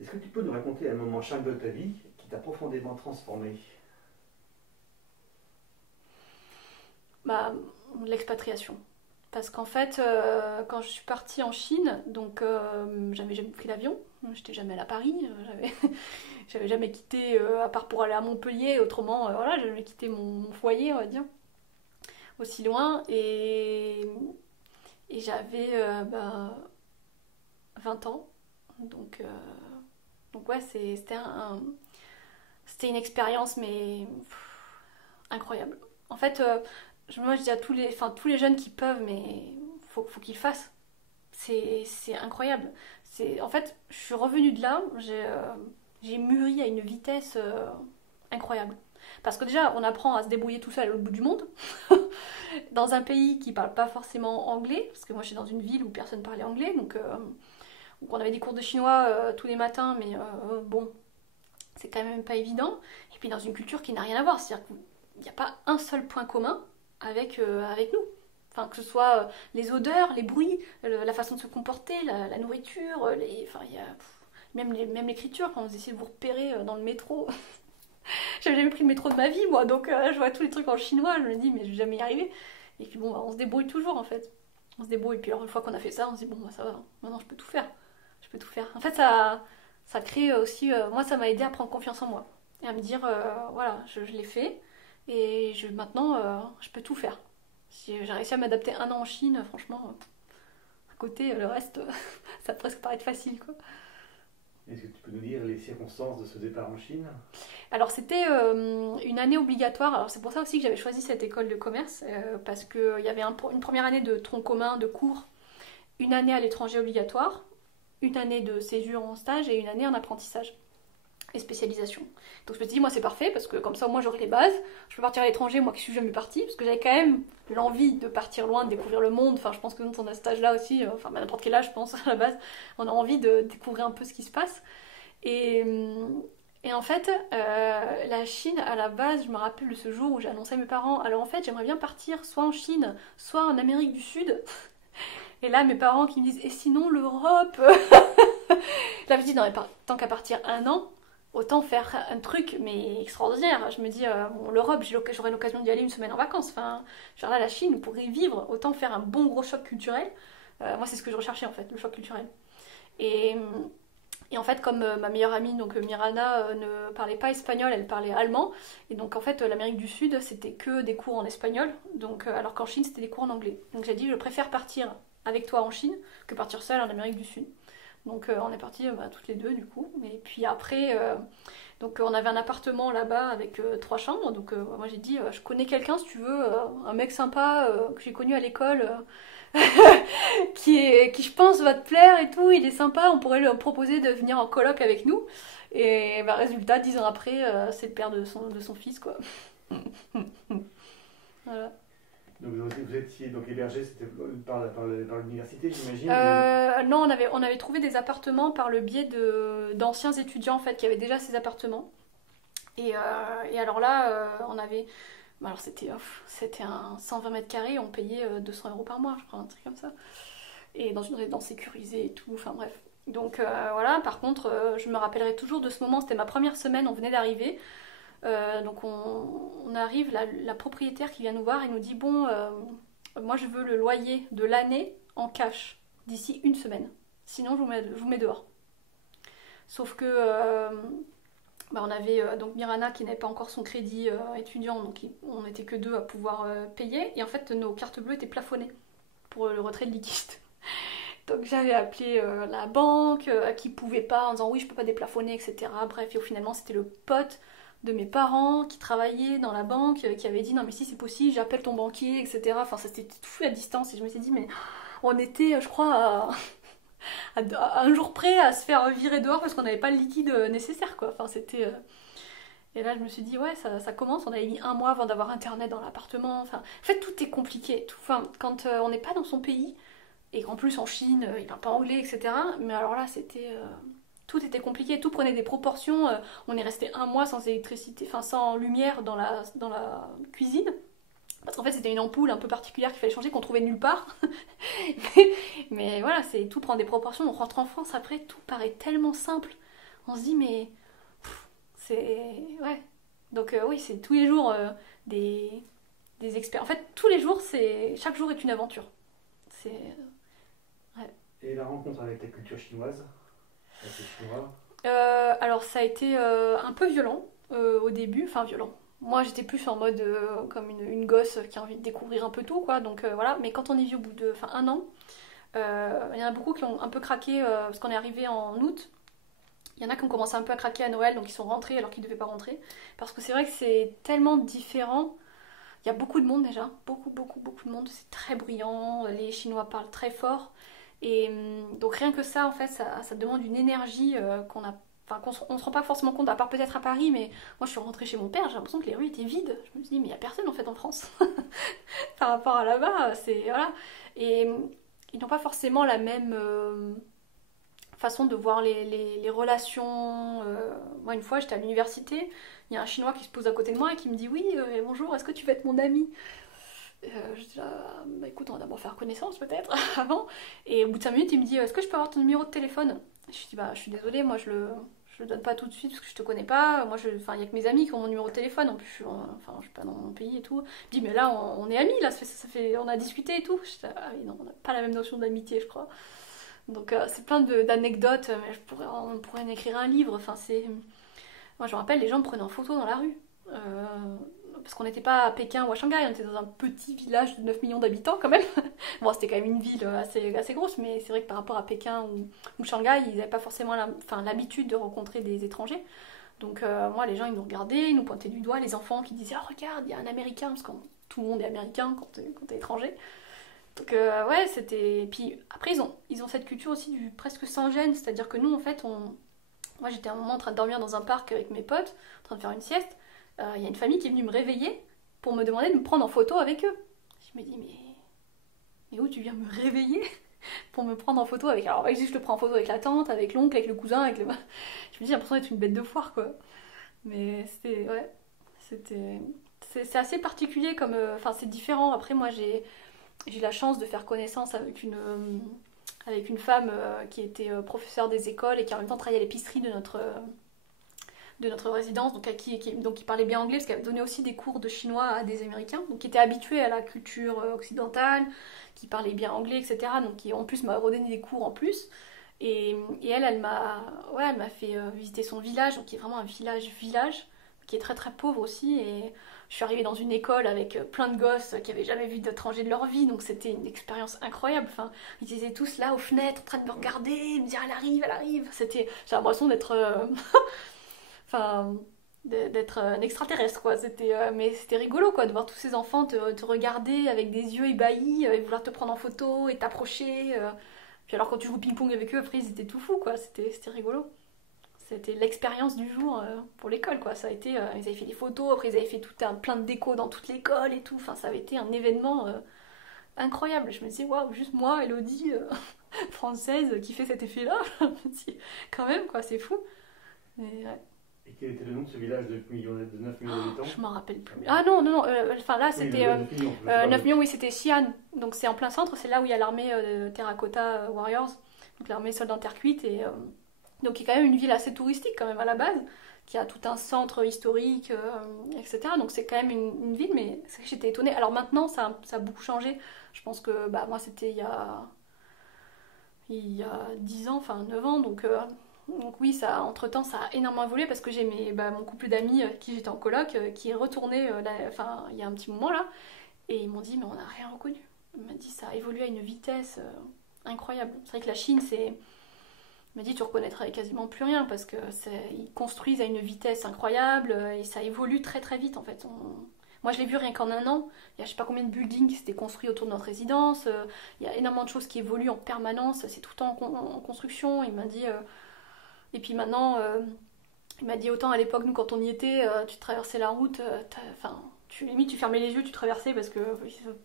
Est-ce que tu peux nous raconter un moment Charles de ta vie qui t'a profondément transformé? Bah, l'expatriation. Parce qu'en fait, quand je suis partie en Chine, donc j'avais jamais pris l'avion, j'étais jamais allée à Paris, j'avais jamais quitté, à part pour aller à Montpellier, autrement, voilà, j'avais jamais quitté mon foyer, on va dire, aussi loin. Et j'avais 20 ans, donc, donc ouais, c'était une expérience, mais incroyable. En fait, moi je dis à tous les jeunes qui peuvent, mais faut qu'ils le fassent. C'est incroyable. En fait, je suis revenue de là, j'ai mûri à une vitesse incroyable. Parce que déjà, on apprend à se débrouiller tout seul au bout du monde, dans un pays qui parle pas forcément anglais, parce que moi je suis dans une ville où personne parlait anglais, donc on avait des cours de chinois tous les matins, mais bon, c'est quand même pas évident. Et puis dans une culture qui n'a rien à voir, c'est-à-dire qu'il n'y a pas un seul point commun avec nous. Enfin, que ce soit les odeurs, les bruits, la façon de se comporter, la nourriture, enfin, même l'écriture, quand vous essayez de vous repérer dans le métro. J'avais jamais pris le métro de ma vie, moi, donc je vois tous les trucs en chinois, je me dis, mais je vais jamais y arriver. Et puis bon, on se débrouille toujours, en fait. On se débrouille, et puis alors, une fois qu'on a fait ça, on se dit, bon, bah, ça va, maintenant je peux tout faire. Je peux tout faire. En fait, ça crée aussi, moi, ça m'a aidé à prendre confiance en moi. Et à me dire, voilà, je l'ai fait, et maintenant, je peux tout faire. Si j'ai réussi à m'adapter un an en Chine, franchement, à côté, le reste, ça va presque paraître facile, quoi. Est-ce que tu peux nous dire les circonstances de ce départ en Chine? Alors c'était une année obligatoire, alors c'est pour ça aussi que j'avais choisi cette école de commerce, parce qu'il y avait une première année de tronc commun, de cours, une année à l'étranger obligatoire, une année de césure en stage et une année en apprentissage et spécialisation. Donc je me suis dit, moi c'est parfait, parce que comme ça moi j'aurai les bases, je peux partir à l'étranger, moi qui suis jamais partie, parce que j'avais quand même l'envie de partir loin, de découvrir le monde, enfin je pense que quand on a cet âge-là aussi, enfin à n'importe quel âge je pense à la base, on a envie de découvrir un peu ce qui se passe. Et, et en fait, la Chine, à la base, je me rappelle de ce jour où j'ai annoncé à mes parents, alors en fait, j'aimerais bien partir soit en Chine, soit en Amérique du Sud. Et là, mes parents qui me disent, et sinon l'Europe? Là, je me dis, non, mais tant qu'à partir un an, autant faire un truc, mais extraordinaire. Je me dis, bon, l'Europe, j'aurai l'occasion d'y aller une semaine en vacances. Enfin, genre là, la Chine, vous pourrez y vivre, autant faire un bon gros choc culturel. Moi, c'est ce que je recherchais en fait, le choc culturel. Et, et en fait, comme ma meilleure amie, donc Mirana, ne parlait pas espagnol, elle parlait allemand. Et donc en fait, l'Amérique du Sud, c'était que des cours en espagnol, donc, alors qu'en Chine, c'était des cours en anglais. Donc j'ai dit, je préfère partir avec toi en Chine que partir seule en Amérique du Sud. Donc on est partis toutes les deux du coup. Et puis après, donc on avait un appartement là-bas avec 3 chambres. Donc moi j'ai dit, je connais quelqu'un si tu veux, un mec sympa que j'ai connu à l'école. Qui je pense va te plaire et tout, il est sympa, on pourrait lui proposer de venir en coloc avec nous. Et bah, résultat, 10 ans après, c'est le père de son fils, quoi. Voilà. Donc vous étiez donc hébergé, c'était par l'université, j'imagine. Non, on avait trouvé des appartements par le biais d'anciens étudiants en fait qui avaient déjà ces appartements. Et alors là, on avait. Alors c'était un 120 mètres carrés, on payait 200 € par mois, je crois, un truc comme ça. Et dans une résidence sécurisée et tout, enfin bref. Donc voilà, par contre, je me rappellerai toujours de ce moment, c'était ma première semaine, on venait d'arriver. Donc on arrive, la propriétaire qui vient nous voir et nous dit, bon, moi je veux le loyer de l'année en cash d'ici une semaine. Sinon je vous mets dehors. Sauf que bah, on avait donc Mirana qui n'avait pas encore son crédit étudiant, donc on n'était que deux à pouvoir payer. Et en fait, nos cartes bleues étaient plafonnées pour le retrait de liquide. Donc j'avais appelé la banque qui pouvait pas en disant oui, je peux pas déplafonner, etc. Bref, et finalement, c'était le pote de mes parents qui travaillait dans la banque qui avait dit non, mais si c'est possible, j'appelle ton banquier, etc. Enfin, ça c'était tout à distance. Et je me suis dit, mais on était, je crois, à un jour près à se faire virer dehors parce qu'on n'avait pas le liquide nécessaire, quoi. Enfin, c'était. Et là, je me suis dit, ouais, ça commence. On avait mis un mois avant d'avoir internet dans l'appartement. Enfin, en fait, tout est compliqué. Enfin, quand on n'est pas dans son pays, et qu'en plus en Chine, il parle pas anglais, etc. Mais alors là, c'était. Tout était compliqué, tout prenait des proportions. On est resté un mois sans électricité, enfin sans lumière dans la cuisine. Parce qu'en fait, c'était une ampoule un peu particulière qu'il fallait changer, qu'on trouvait nulle part. mais voilà, tout prend des proportions. On rentre en France après, tout paraît tellement simple. On se dit, mais c'est... Ouais. Donc oui, c'est tous les jours des experts. En fait, tous les jours, chaque jour est une aventure. C'est... Ouais. Et la rencontre avec la culture chinoise, avec les Chinois. Alors ça a été un peu violent au début, enfin violent. Moi j'étais plus en mode comme une gosse qui a envie de découvrir un peu tout, quoi. Donc voilà, mais quand on y vit au bout de 1 an, il y en a beaucoup qui ont un peu craqué parce qu'on est arrivé en août. Il y en a qui ont commencé un peu à craquer à Noël, donc ils sont rentrés alors qu'ils ne devaient pas rentrer. Parce que c'est vrai que c'est tellement différent. Il y a beaucoup de monde déjà, beaucoup, beaucoup, beaucoup de monde. C'est très bruyant, les Chinois parlent très fort. Et donc rien que ça, en fait, ça demande une énergie qu'on a, enfin, on se rend pas forcément compte, à part peut-être à Paris, mais moi je suis rentrée chez mon père, j'ai l'impression que les rues étaient vides. Je me suis dit, mais il n'y a personne en fait en France. Par rapport à là-bas, c'est... Voilà. Et ils n'ont pas forcément la même façon de voir les relations. Moi, une fois, j'étais à l'université, il y a un Chinois qui se pose à côté de moi et qui me dit, oui, bonjour, est-ce que tu veux être mon ami? Je dis, bah écoute, on va d'abord faire connaissance peut-être avant. Et au bout de 5 minutes, il me dit, est-ce que je peux avoir ton numéro de téléphone? Je dis, bah je suis désolée, moi je le donne pas tout de suite parce que je te connais pas. Moi, enfin, il y a que mes amis qui ont mon numéro de téléphone. En plus, je suis pas dans mon pays et tout. Il me dit, mais là, on est amis, là, on a discuté et tout. Je dis, ah oui, non, on n'a pas la même notion d'amitié, je crois. Donc, c'est plein d'anecdotes, mais on pourrait en écrire un livre. Enfin, c'est... Moi, je me rappelle, les gens me prenaient en photo dans la rue. Parce qu'on n'était pas à Pékin ou à Shanghai, on était dans un petit village de 9 millions d'habitants quand même. Bon, c'était quand même une ville assez grosse, mais c'est vrai que par rapport à Pékin ou Shanghai, ils n'avaient pas forcément l'habitude de rencontrer des étrangers. Donc moi, les gens, ils nous regardaient, ils nous pointaient du doigt, les enfants qui disaient « Oh, regarde, il y a un Américain », parce que tout le monde est américain quand t'es étranger. Donc ouais, c'était... Puis après, ils ont cette culture aussi du presque sans gêne, c'est-à-dire que nous, en fait, moi, j'étais à un moment en train de dormir dans un parc avec mes potes, en train de faire une sieste. Il y a une famille qui est venue me réveiller pour me demander de me prendre en photo avec eux. Je me dis, mais où tu viens me réveiller pour me prendre en photo avec... Alors, je te prends en photo avec la tante, avec l'oncle, avec le cousin, avec le... Je me dis, j'ai l'impression d'être une bête de foire, quoi. Mais c'était... Ouais, c'était... C'est assez particulier comme... Enfin, c'est différent. Après, moi, j'ai eu la chance de faire connaissance avec une femme qui était professeure des écoles et qui en même temps travaillait à l'épicerie de notre résidence, donc qui parlait bien anglais, parce qu'elle donnait aussi des cours de chinois à des Américains, donc qui étaient habitués à la culture occidentale, qui parlaient bien anglais, etc. Donc qui en plus m'a redonné des cours en plus. Et elle m'a fait visiter son village, donc qui est vraiment un village, qui est très très pauvre aussi. Et je suis arrivée dans une école avec plein de gosses qui n'avaient jamais vu d'étrangers de leur vie, donc c'était une expérience incroyable. Enfin, ils étaient tous là aux fenêtres en train de me regarder, me dire elle arrive. J'ai l'impression d'être... Enfin, d'être un extraterrestre, quoi. Mais c'était rigolo, quoi, de voir tous ces enfants te regarder avec des yeux ébahis et vouloir te prendre en photo et t'approcher. Puis alors quand tu joues au ping-pong avec eux, après ils étaient tout fous, quoi. C'était rigolo. C'était l'expérience du jour pour l'école, quoi. Ça a été, ils avaient fait des photos, après ils avaient fait plein de déco dans toute l'école et tout. Enfin, ça avait été un événement incroyable. Je me disais, waouh, juste moi, Elodie, française, qui fait cet effet-là. Je me dis, quand même, quoi, c'est fou. Mais, ouais. Et quel était le nom de ce village de 9 millions d'habitants? Je m'en rappelle plus. Ah non, enfin là c'était 9 millions, oui, c'était Xi'an. Donc c'est en plein centre, c'est là où il y a l'armée Terracotta Warriors, donc l'armée soldats en terre cuite. Et donc qui est quand même une ville assez touristique quand même à la base, qui a tout un centre historique, etc. Donc c'est quand même une ville, mais c'est que j'étais étonnée. Alors maintenant ça a beaucoup changé. Je pense que moi c'était il y a 10 ans, enfin 9 ans, donc oui, entre-temps, ça a énormément évolué parce que j'ai mon couple d'amis avec qui j'étais en coloc qui est retourné il y a un petit moment là, et ils m'ont dit, mais on n'a rien reconnu. Ils m'ont dit, ça a évolué à une vitesse incroyable. C'est vrai que la Chine, il m'a dit, tu reconnaîtrais quasiment plus rien parce que ils construisent à une vitesse incroyable et ça évolue très très vite en fait. Moi, je l'ai vu rien qu'en 1 an. Il y a je sais pas combien de buildings qui s'étaient construits autour de notre résidence. Il y a énormément de choses qui évoluent en permanence. C'est tout le temps en construction. Il m'a dit... Et puis maintenant, il m'a dit autant à l'époque, nous quand on y était, tu traversais la route, limite tu fermais les yeux, tu traversais parce que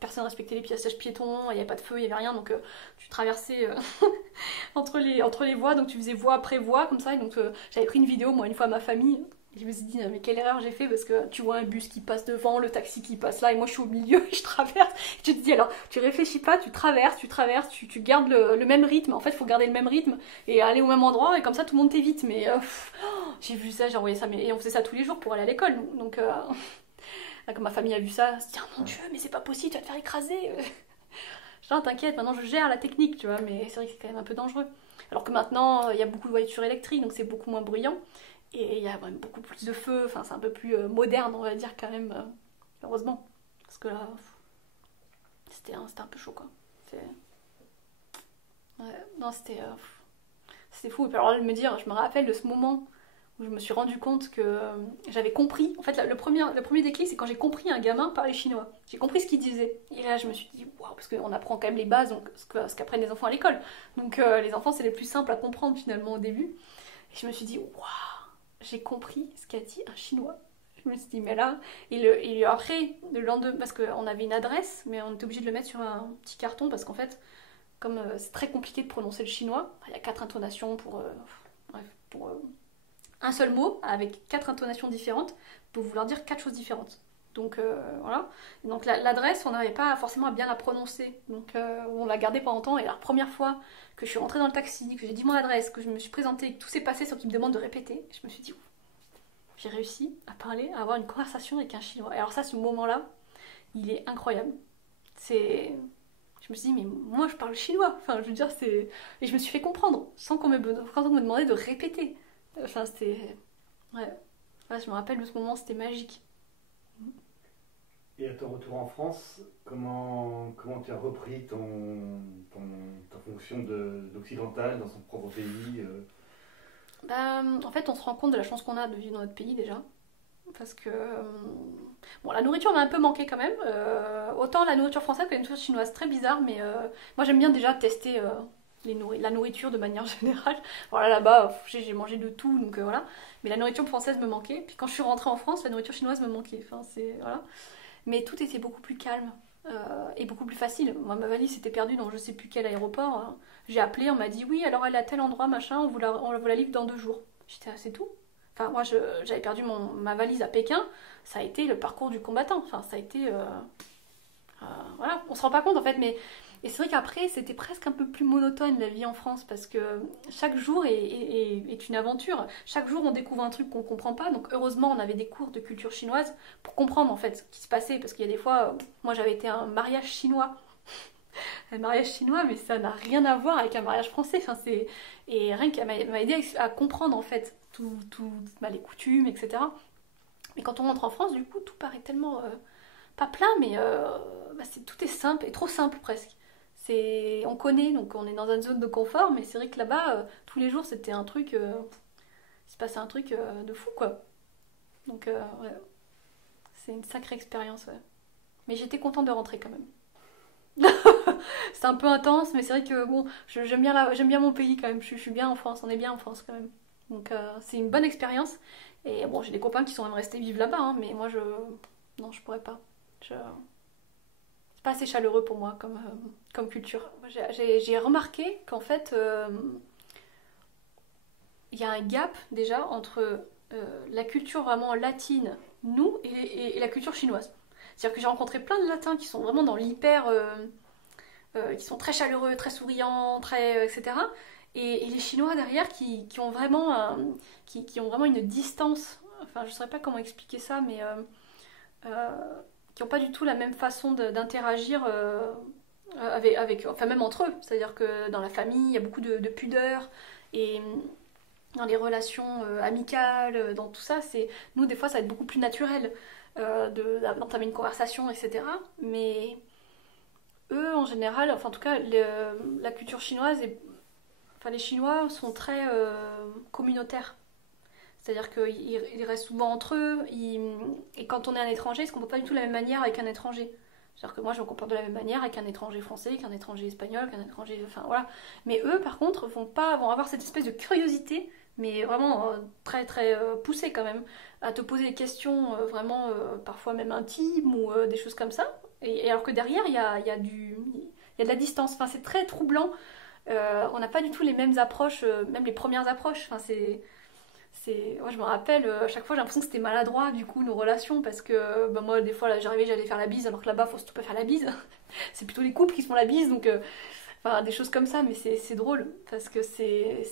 personne ne respectait les passages piétons, il n'y avait pas de feu, il n'y avait rien, donc tu traversais entre les voies, donc tu faisais voie après voie comme ça. Et donc j'avais pris une vidéo, moi, une fois à ma famille, Et je me suis dit, mais quelle erreur j'ai fait parce que tu vois un bus qui passe devant, le taxi qui passe là et moi je suis au milieu et je traverse. Et tu te dis alors, tu réfléchis pas, tu traverses, tu gardes le même rythme. En fait, il faut garder le même rythme et aller au même endroit et comme ça tout le monde t'évite. Mais j'ai vu ça, j'ai envoyé ça, et on faisait ça tous les jours pour aller à l'école. Donc, quand ma famille a vu ça, elle se dit, oh mon Dieu, mais c'est pas possible, tu vas te faire écraser. Genre, t'inquiète, maintenant je gère la technique, tu vois, mais c'est vrai que c'est quand même un peu dangereux. Alors que maintenant, il y a beaucoup de voitures électriques, donc c'est beaucoup moins bruyant. Et il y a quand même beaucoup plus de feu, enfin c'est un peu plus moderne, on va dire, quand même, heureusement. Parce que là, c'était un peu chaud, quoi. Ouais, non, c'était fou. Et puis alors, de me dire, je me rappelle de ce moment où je me suis rendu compte que j'avais compris. En fait, le premier déclic, c'est quand j'ai compris un gamin parler chinois. J'ai compris ce qu'il disait. Et là, je me suis dit, waouh, parce qu'on apprend quand même les bases, donc ce qu'apprennent les enfants à l'école. Donc, les enfants, c'est les plus simples à comprendre finalement au début. Et je me suis dit, waouh, j'ai compris ce qu'a dit un chinois. Je me suis dit, mais là, et après, le lendemain, parce qu'on avait une adresse, mais on était obligé de le mettre sur un petit carton, parce qu'en fait, comme c'est très compliqué de prononcer le chinois, il y a 4 intonations pour un seul mot, avec 4 intonations différentes, pour vouloir dire 4 choses différentes. Donc voilà. Et donc l'adresse, on n'avait pas forcément à bien la prononcer. Donc on l'a gardée pendant longtemps. Et la première fois que je suis rentrée dans le taxi, que j'ai dit mon adresse, que je me suis présentée, que tout s'est passé sans qu'il me demande de répéter, je me suis dit, j'ai réussi à parler, à avoir une conversation avec un chinois. Et alors ça, ce moment-là, il est incroyable. Je me suis dit, mais moi je parle chinois. Enfin, je veux dire, c'est. Et je me suis fait comprendre, sans qu'on me demandait de répéter. Enfin, c'était. Ouais. Ouais, je me rappelle de ce moment, c'était magique. Et à ton retour en France, comment tu as repris ta fonction d'occidental dans son propre pays Bah, en fait, on se rend compte de la chance qu'on a de vivre dans notre pays déjà. Parce que. Bon, la nourriture m'a un peu manqué quand même. Autant la nourriture française que la nourriture chinoise, très bizarre, mais moi j'aime bien déjà tester la nourriture de manière générale. Voilà, là-bas, j'ai mangé de tout, donc voilà. Mais la nourriture française me manquait. Puis quand je suis rentrée en France, la nourriture chinoise me manquait. Enfin, c'est. Voilà. Mais tout était beaucoup plus calme et beaucoup plus facile. Moi, ma valise s'était perdue dans je sais plus quel aéroport. Hein. J'ai appelé, on m'a dit oui, alors elle est à tel endroit, machin, on vous la livre dans 2 jours. J'étais, ah, c'est tout. Enfin, moi, j'avais perdu ma valise à Pékin. Ça a été le parcours du combattant. Enfin, ça a été. Voilà, on se rend pas compte en fait, mais. Et c'est vrai qu'après, c'était presque un peu plus monotone la vie en France parce que chaque jour est une aventure. Chaque jour, on découvre un truc qu'on comprend pas. Donc, heureusement, on avait des cours de culture chinoise pour comprendre en fait ce qui se passait. Parce qu'il y a des fois, moi j'avais été à un mariage chinois. Un mariage chinois, mais ça n'a rien à voir avec un mariage français. Enfin, et rien qu'elle m'a aidé à comprendre en fait les coutumes, etc. Mais quand on rentre en France, du coup, tout paraît tellement. Pas plein, mais tout est simple et trop simple presque. On connaît, donc on est dans une zone de confort, mais c'est vrai que là-bas, tous les jours, c'était un truc. Il se passait un truc de fou, quoi. Donc, ouais, c'est une sacrée expérience, ouais. Mais j'étais contente de rentrer quand même. C'était un peu intense, mais c'est vrai que bon, j'aime bien mon pays quand même. Je suis bien en France, on est bien en France quand même. Donc, c'est une bonne expérience. Et bon, j'ai des copains qui sont même restés vivre là-bas, hein, mais moi, non, je pourrais pas. C'est pas assez chaleureux pour moi comme culture. J'ai remarqué qu'en fait, il y a un gap déjà entre la culture vraiment latine, nous, et la culture chinoise. C'est-à-dire que j'ai rencontré plein de latins qui sont vraiment dans l'hyper, qui sont très chaleureux, très souriants, etc. Et les Chinois derrière qui ont vraiment, qui ont vraiment une distance. Enfin, je saurais pas comment expliquer ça, mais euh, qui n'ont pas du tout la même façon d'interagir enfin même entre eux. C'est-à-dire que dans la famille, il y a beaucoup de pudeur et dans les relations amicales, dans tout ça, nous des fois ça va être beaucoup plus naturel d'entamer une conversation, etc. Mais eux, en général, enfin en tout cas, la culture chinoise, enfin les Chinois sont très communautaires. C'est-à-dire qu'ils restent souvent entre eux, et quand on est un étranger, ils se comportent pas du tout de la même manière avec un étranger. C'est-à-dire que moi, je me comporte de la même manière avec un étranger français, qu'un étranger espagnol, qu'un étranger. Enfin voilà. Mais eux, par contre, vont avoir cette espèce de curiosité, mais vraiment très très poussée quand même, à te poser des questions vraiment parfois même intimes ou des choses comme ça. Et alors que derrière, il y a de la distance. Enfin, c'est très troublant. On n'a pas du tout les mêmes approches, même les premières approches. Enfin, Moi je me rappelle, à chaque fois j'ai l'impression que c'était maladroit du coup nos relations parce que bah, moi des fois là j'arrivais j'allais faire la bise alors que là-bas faut surtout pas faire la bise. C'est plutôt les couples qui se font la bise donc enfin des choses comme ça mais c'est drôle parce que c'est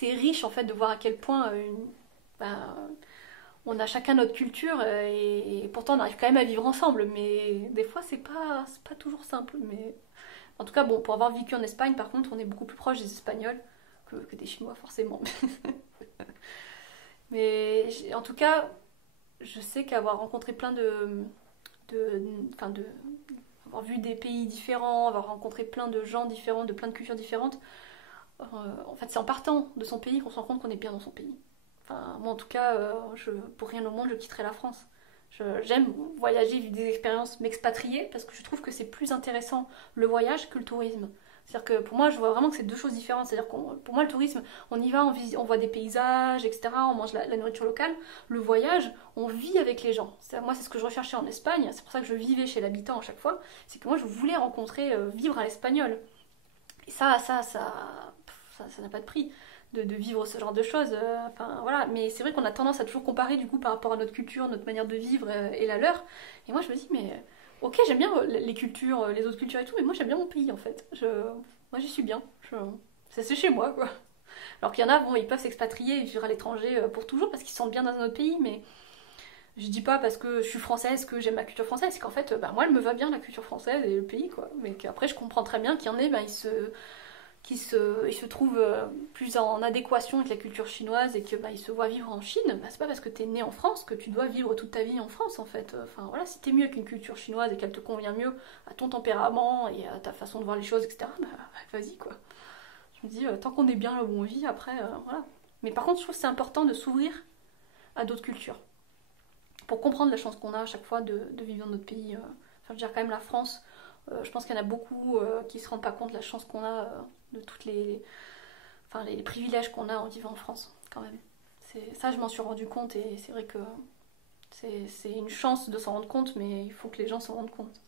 riche en fait de voir à quel point ben, on a chacun notre culture et pourtant on arrive quand même à vivre ensemble mais des fois c'est pas toujours simple mais en tout cas bon pour avoir vécu en Espagne par contre on est beaucoup plus proche des Espagnols que des Chinois forcément. Mais en tout cas, je sais qu'avoir rencontré plein enfin avoir vu des pays différents, avoir rencontré plein de gens différents, de plein de cultures différentes, en fait, c'est en partant de son pays qu'on se rend compte qu'on est bien dans son pays. Enfin, moi, en tout cas, pour rien au monde, je quitterai la France. J'aime voyager, vivre des expériences, m'expatrier, parce que je trouve que c'est plus intéressant le voyage que le tourisme. C'est-à-dire que pour moi, je vois vraiment que c'est deux choses différentes. C'est-à-dire que pour moi, le tourisme, on y va, on voit des paysages, etc. On mange la nourriture locale. Le voyage, on vit avec les gens. Moi, c'est ce que je recherchais en Espagne. C'est pour ça que je vivais chez l'habitant à chaque fois. C'est que moi, je voulais rencontrer, vivre à l'espagnol. Et ça n'a pas de prix de vivre ce genre de choses. Enfin, voilà. Mais c'est vrai qu'on a tendance à toujours comparer du coup par rapport à notre culture, notre manière de vivre et la leur. Et moi, je me dis, mais ok, j'aime bien les cultures, les autres cultures et tout, mais moi, j'aime bien mon pays en fait. Moi, j'y suis bien. C'est chez moi, quoi. Alors qu'il y en a, bon, ils peuvent s'expatrier et vivre à l'étranger pour toujours parce qu'ils se sentent bien dans un autre pays, mais je dis pas parce que je suis française que j'aime ma culture française, c'est qu'en fait, bah, moi, elle me va bien la culture française et le pays, quoi. Mais qu'après, je comprends très bien qu'il y en ait, bah, ils se trouvent plus en adéquation avec la culture chinoise et que bah, ils se voient vivre en Chine, bah, c'est pas parce que t'es né en France que tu dois vivre toute ta vie en France en fait. Enfin voilà, si t'es mieux avec une culture chinoise et qu'elle te convient mieux à ton tempérament et à ta façon de voir les choses, etc., bah vas-y quoi. Je me dis, tant qu'on est bien là où on vit, après, voilà. Mais par contre, je trouve que c'est important de s'ouvrir à d'autres cultures pour comprendre la chance qu'on a à chaque fois de vivre dans notre pays. Enfin, je veux dire, quand même, la France, je pense qu'il y en a beaucoup qui se rendent pas compte de la chance qu'on a de toutes enfin, les privilèges qu'on a en vivant en France, quand même. Ça, je m'en suis rendu compte et c'est vrai que c'est une chance de s'en rendre compte, mais il faut que les gens s'en rendent compte.